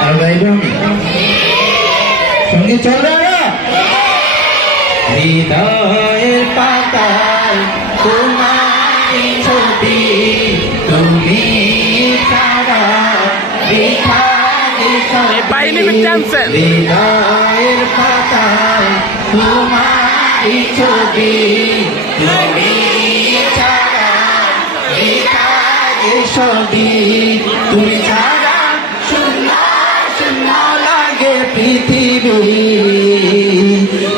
আর গাইব সঙ্গে চল না হৃদয়ের পাতায় তোমার ছবি তুমি ছাড়া হৃদয়ের পাতায় তোমার ছবি তুমি ছাড়া ছবি তুমি ছাড়া শূন্য শূন্য লাগে পৃথিবী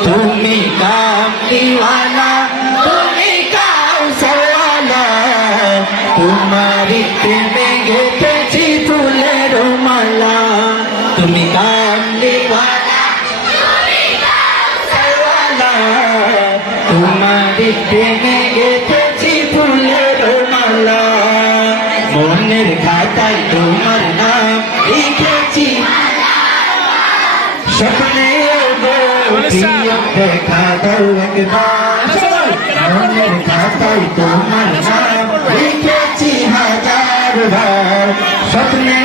তুমি কামলিওয়ালা তুমি কাউসারওয়ালা তোমারই প্রেমে গেঁথেছি ফুলের মালা তুমি কামলিওয়ালা তুমি কাউসারওয়ালা তোমারই প্রেমে গেঁথেছি ফুলের মালা মনের খাতায় তোমার নাম লিখেছি স্বপ্নে দেখা দাও একবার মনের খাতায় তোমার নাম লিখেছি হাজার বার স্বপ্নে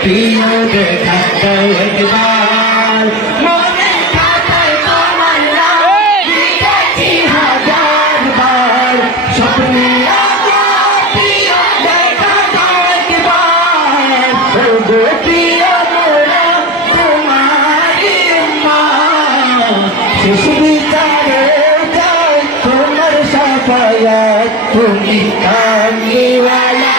প্রিয় দেখা দাও একবার মনের খাতায় তোমার নাম লিখেছি হাজার বার স্বপ্নে প্রিয় দেখা দাও একবার প্রিয় বিচারে যাও তোমার সাফায়াত তুমি কামলিওয়ালা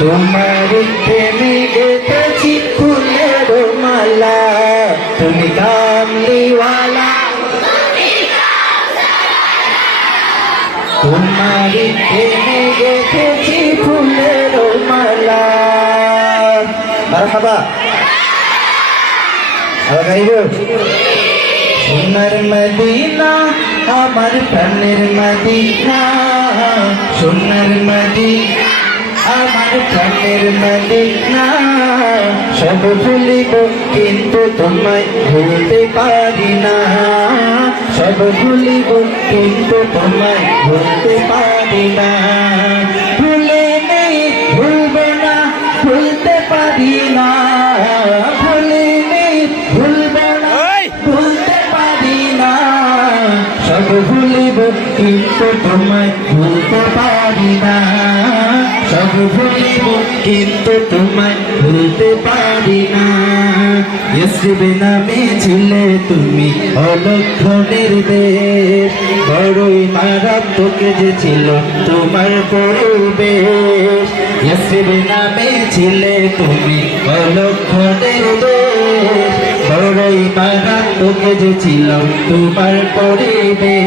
তোমার প্রেমে গেঁথেছি ফুলের মালা তুমি কামলিওয়ালা তোমার প্রেমে গেঁথেছি ফুলের মালা মারহাবা সোনার মদিনা আমার প্রাণের মদিনা সোনার মদিনা আমার প্রাণের মদিনা সব ভুলিব কিন্তু তোমায় ভুলতে পারি না সব ভুলিব কিন্তু তোমায় ভুলতে পারি না ভুলে নেই ভুলব না ভুলতে পারি না ভুলে নেই ভুলব না ভুলতে পারি না সব ভুলিব কিন্তু তোমায় ভুলতে পারি না সব ভুলিব কিন্তু তোমায় ভুলতে পারি না ইসবে নামে ছিলে তুমি অলক্ষণের দেশ বড়ই মারাত্মক যে ছিল তোমার পরিবেশ ইসবে নামে ছিলে তুমি অলক্ষণের দেশ বড়ই মারাত্মক যে ছিল তোমার পরিবেশ